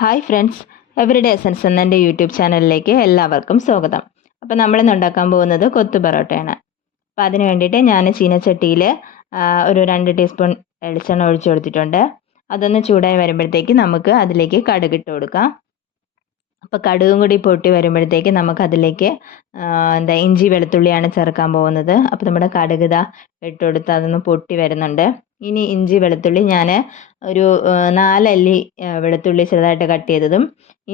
Hi friends, everyday essence എന്ന എൻ്റെ YouTube ചാനലിലേക്ക് എല്ലാവർക്കും സ്വാഗതം. അപ്പോൾ നമ്മളിന്ന് ഉണ്ടാക്കാൻ പോകുന്നത് കൊത്തു പൊറോട്ടയാണ്. അപ്പോൾ അതിന് വേണ്ടിയിട്ട് ഞാൻ ചീനച്ചട്ടിയിൽ ഒരു 2 ടീസ്പൂൺ വെളിച്ചെണ്ണ ഒഴിച്ചു കൊടുത്തിട്ടുണ്ട്. അതൊന്ന് ചൂടായി വരുമ്പോഴത്തേക്ക് നമുക്ക് അതിലേക്ക് കടുകിട്ട് കൊടുക്കാം. അപ്പോൾ കടുകും കൂടി പൊട്ടി വരുമ്പോഴത്തേക്ക് നമുക്കതിലേക്ക് ഇഞ്ചി വെളുത്തുള്ളിയാണ് ചേർക്കാൻ പോകുന്നത്. അപ്പോൾ നമ്മുടെ കടുക് ഇട്ട് കൊടുത്ത് അതൊന്ന് പൊട്ടി വരുന്നുണ്ട്. ഇനി ഇഞ്ചി വെളുത്തുള്ളി ഞാൻ ഒരു 4 അല്ലി വെളുത്തുള്ളി ചെറുതായിട്ട് കട്ട് ചെയ്തതും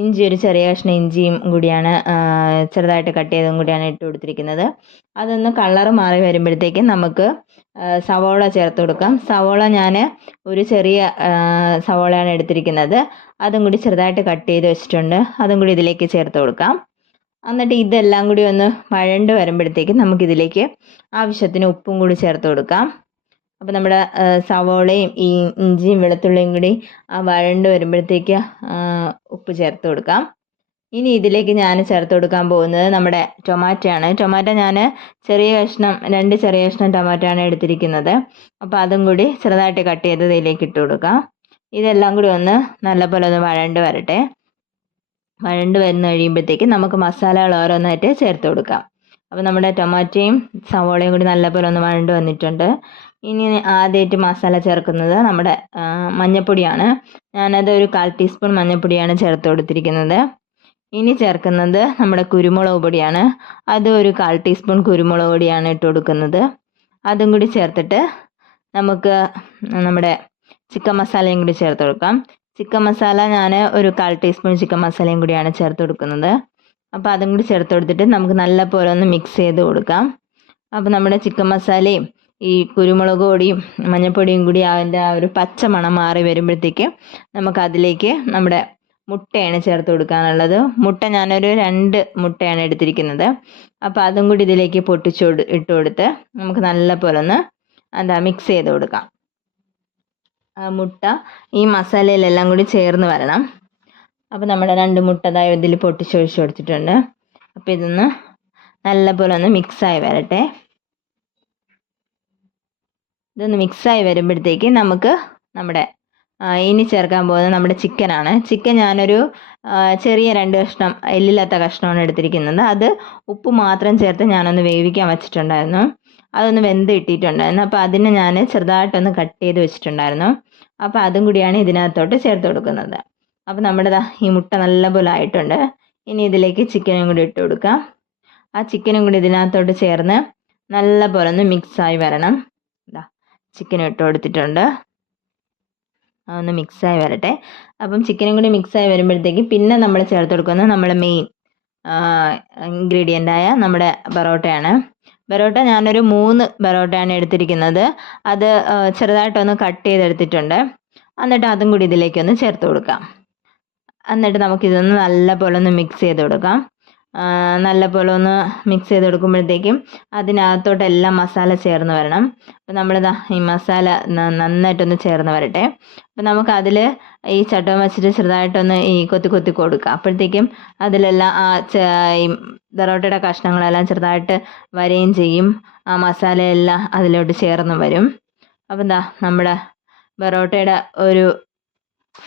ഇഞ്ചി ഒരു ചെറിയ കഷ്ണം ഇഞ്ചിയും കൂടിയാണ് ചെറുതായിട്ട് കട്ട് ചെയ്തതും കൂടിയാണ് ഇട്ട് കൊടുത്തിരിക്കുന്നത്. അതൊന്ന് കളർ മാറി വരുമ്പോഴത്തേക്ക് നമുക്ക് സവോള ചേർത്ത് കൊടുക്കാം. സവോള ഞാൻ ഒരു ചെറിയ സവോളയാണ് എടുത്തിരിക്കുന്നത്. അതും കൂടി ചെറുതായിട്ട് കട്ട് ചെയ്ത് വെച്ചിട്ടുണ്ട്. അതും കൂടി ഇതിലേക്ക് ചേർത്ത് കൊടുക്കാം. എന്നിട്ട് ഇതെല്ലാം കൂടി ഒന്ന് വഴണ്ട് വരുമ്പോഴത്തേക്ക് നമുക്കിതിലേക്ക് ആവശ്യത്തിന് ഉപ്പും കൂടി ചേർത്ത് കൊടുക്കാം. അപ്പോൾ നമ്മുടെ സവോളയും ഈ ഇഞ്ചിയും വെളുത്തുള്ളിയും കൂടി വഴണ്ട് വരുമ്പോഴത്തേക്ക് ഉപ്പ് ചേർത്ത് കൊടുക്കാം. ഇനി ഇതിലേക്ക് ഞാൻ ചേർത്ത് കൊടുക്കാൻ പോകുന്നത് നമ്മുടെ ടൊമാറ്റോയാണ്. ടൊമാറ്റോ ഞാൻ 2 ചെറിയ കഷ്ണം ടൊമാറ്റോയാണ് എടുത്തിരിക്കുന്നത്. അപ്പോൾ അതും കൂടി ചെറുതായിട്ട് കട്ട് ചെയ്ത് ഇതിലേക്ക് ഇട്ട് കൊടുക്കാം. ഇതെല്ലാം കൂടി ഒന്ന് നല്ലപോലെ ഒന്ന് വഴണ്ട് വരട്ടെ. വഴണ്ട് വന്ന് കഴിയുമ്പോഴത്തേക്ക് നമുക്ക് മസാലകൾ ഓരോന്നായിട്ട് ചേർത്ത് കൊടുക്കാം. അപ്പോൾ നമ്മുടെ ടൊമാറ്റോയും സവോളയും കൂടി നല്ലപോലെ ഒന്ന് വഴണ്ട് വന്നിട്ടുണ്ട്. ഇനി ആദ്യമായിട്ട് മസാല ചേർക്കുന്നത് നമ്മുടെ മഞ്ഞൾപ്പൊടിയാണ്. ഞാനത് ഒരു 1/4 ടീസ്പൂൺ മഞ്ഞൾപ്പൊടിയാണ് ചേർത്ത് കൊടുത്തിരിക്കുന്നത്. ഇനി ചേർക്കുന്നത് നമ്മുടെ കുരുമുളക് പൊടിയാണ്. അത് ഒരു 1/4 ടീസ്പൂൺ കുരുമുളക് പൊടിയാണ് ഇട്ട് കൊടുക്കുന്നത്. അതും കൂടി ചേർത്തിട്ട് നമുക്ക് നമ്മുടെ ചിക്കൻ മസാലയും കൂടി ചേർത്ത് കൊടുക്കാം. ചിക്കൻ മസാല ഞാൻ ഒരു 1/4 ടീസ്പൂൺ ചിക്കൻ മസാലയും കൂടിയാണ് ചേർത്ത് കൊടുക്കുന്നത്. അപ്പോൾ അതും കൂടി ചേർത്ത് കൊടുത്തിട്ട് നമുക്ക് നല്ലപോലെ ഒന്ന് മിക്സ് ചെയ്ത് കൊടുക്കാം. അപ്പോൾ നമ്മുടെ ചിക്കൻ മസാലയും ഈ കുരുമുളക് പൊടിയും മഞ്ഞൾപ്പൊടിയും കൂടി അതിൻ്റെ ആ ഒരു പച്ച മണം മാറി വരുമ്പോഴത്തേക്ക് നമുക്ക് അതിലേക്ക് നമ്മുടെ മുട്ടയാണ് ചേർത്ത് കൊടുക്കാനുള്ളത്. മുട്ട ഞാനൊരു 2 മുട്ടയാണ് എടുത്തിരിക്കുന്നത്. അപ്പോൾ അതും കൂടി ഇതിലേക്ക് ഇട്ട് കൊടുത്ത് നമുക്ക് നല്ലപോലെ ഒന്ന് മിക്സ് ചെയ്ത് കൊടുക്കാം. മുട്ട ഈ മസാലയിലെല്ലാം കൂടി ചേർന്ന് വരണം. അപ്പോൾ നമ്മുടെ 2 മുട്ട ഇതിൽ പൊട്ടിച്ചൊഴിച്ച് കൊടുത്തിട്ടുണ്ട്. അപ്പോൾ ഇതൊന്ന് നല്ലപോലെ ഒന്ന് മിക്സായി വരട്ടെ. ഇതൊന്ന് മിക്സായി വരുമ്പോഴത്തേക്ക് നമുക്ക് നമ്മുടെ ഇനി ചേർക്കാൻ പോകുന്നത് നമ്മുടെ ചിക്കനാണ്. ചിക്കൻ ഞാനൊരു ചെറിയ 2 കഷ്ണം എല്ലില്ലാത്ത കഷ്ണമാണ് എടുത്തിരിക്കുന്നത്. അത് ഉപ്പ് മാത്രം ചേർത്ത് ഞാനൊന്ന് വേവിക്കാൻ വെച്ചിട്ടുണ്ടായിരുന്നു. അതൊന്ന് വെന്ത് ഇട്ടിട്ടുണ്ടായിരുന്നു. അപ്പോൾ അതിനെ ഞാൻ ചെറുതായിട്ടൊന്ന് കട്ട് ചെയ്ത് വെച്ചിട്ടുണ്ടായിരുന്നു. അപ്പോൾ അതും കൂടിയാണ് ഇതിനകത്തോട്ട് ചേർത്ത് കൊടുക്കുന്നത്. അപ്പോൾ നമ്മുടെ ഈ മുട്ട നല്ലപോലെ ആയിട്ടുണ്ട്. ഇനി ഇതിലേക്ക് ചിക്കനും കൂടി ഇട്ട് കൊടുക്കാം. ആ ചിക്കനും കൂടി ഇതിനകത്തോട്ട് ചേർന്ന് നല്ലപോലെ ഒന്ന് മിക്സായി വരണം. ചിക്കനും ഇട്ട് കൊടുത്തിട്ടുണ്ട്. ഒന്ന് മിക്സായി വരട്ടെ. അപ്പം ചിക്കനും കൂടി മിക്സായി വരുമ്പോഴത്തേക്ക് പിന്നെ നമ്മൾ ചേർത്ത് കൊടുക്കുന്നത് നമ്മുടെ മെയിൻ ഇൻഗ്രീഡിയൻ്റായ നമ്മുടെ പൊറോട്ടയാണ്. പൊറോട്ട ഞാനൊരു 3 പൊറോട്ടയാണ് എടുത്തിരിക്കുന്നത്. അത് ചെറുതായിട്ടൊന്ന് കട്ട് ചെയ്തെടുത്തിട്ടുണ്ട്. എന്നിട്ട് അതും കൂടി ഇതിലേക്കൊന്ന് ചേർത്ത് കൊടുക്കാം. എന്നിട്ട് നമുക്കിതൊന്ന് നല്ലപോലെ ഒന്ന് മിക്സ് ചെയ്ത് കൊടുക്കാം. നല്ലപോലെ ഒന്ന് മിക്സ് ചെയ്ത് കൊടുക്കുമ്പോഴത്തേക്കും അതിനകത്തോട്ടെല്ലാം മസാല ചേർന്ന് വരണം. അപ്പോൾ നമ്മളിതാ ഈ മസാല നന്നായിട്ടൊന്ന് ചേർന്ന് വരട്ടെ. അപ്പോൾ നമുക്കതിൽ ഈ ചട്ടം വെച്ചിട്ട് ചെറുതായിട്ടൊന്ന് ഈ കൊത്തി കൊടുക്കുക. അപ്പോഴത്തേക്കും അതിലെല്ലാം ഈ പൊറോട്ടയുടെ കഷ്ണങ്ങളെല്ലാം ചെറുതായിട്ട് വരികയും ചെയ്യും. ആ മസാലയെല്ലാം അതിലോട്ട് ചേർന്ന് വരും. അപ്പോൾ നമ്മുടെ പൊറോട്ടയുടെ ഒരു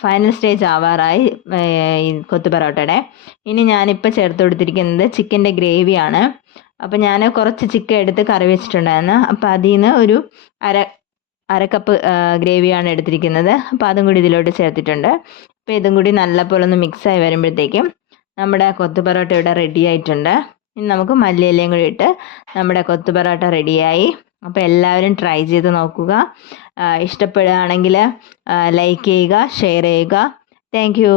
ഫൈനൽ സ്റ്റേജ് ആവാറായി ഈ കൊത്തു പൊറോട്ടയുടെ. ഇനി ഞാനിപ്പോൾ ചേർത്ത് കൊടുത്തിരിക്കുന്നത് ചിക്കൻ്റെ ഗ്രേവിയാണ്. അപ്പോൾ ഞാൻ കുറച്ച് ചിക്കൻ എടുത്ത് കറി വെച്ചിട്ടുണ്ടായിരുന്നു. അപ്പോൾ അതിൽ നിന്ന് ഒരു അര കപ്പ് ഗ്രേവിയാണ് എടുത്തിരിക്കുന്നത്. അപ്പോൾ അതും കൂടി ഇതിലോട്ട് ചേർത്തിട്ടുണ്ട്. അപ്പോൾ ഇതും കൂടി നല്ലപോലെ ഒന്ന് മിക്സായി വരുമ്പോഴത്തേക്കും നമ്മുടെ കൊത്തു പൊറോട്ട ഇവിടെ റെഡി ആയിട്ടുണ്ട്. ഇനി നമുക്ക് മല്ലിയിലയും കൂടി ഇട്ട് നമ്മുടെ കൊത്തു പൊറോട്ട റെഡിയായി. അപ്പോൾ എല്ലാവരും ട്രൈ ചെയ്ത് നോക്കുക. ഇഷ്ടപ്പെടുകയാണെങ്കിൽ ലൈക്ക് ചെയ്യുക, ഷെയർ ചെയ്യുക. Thank you.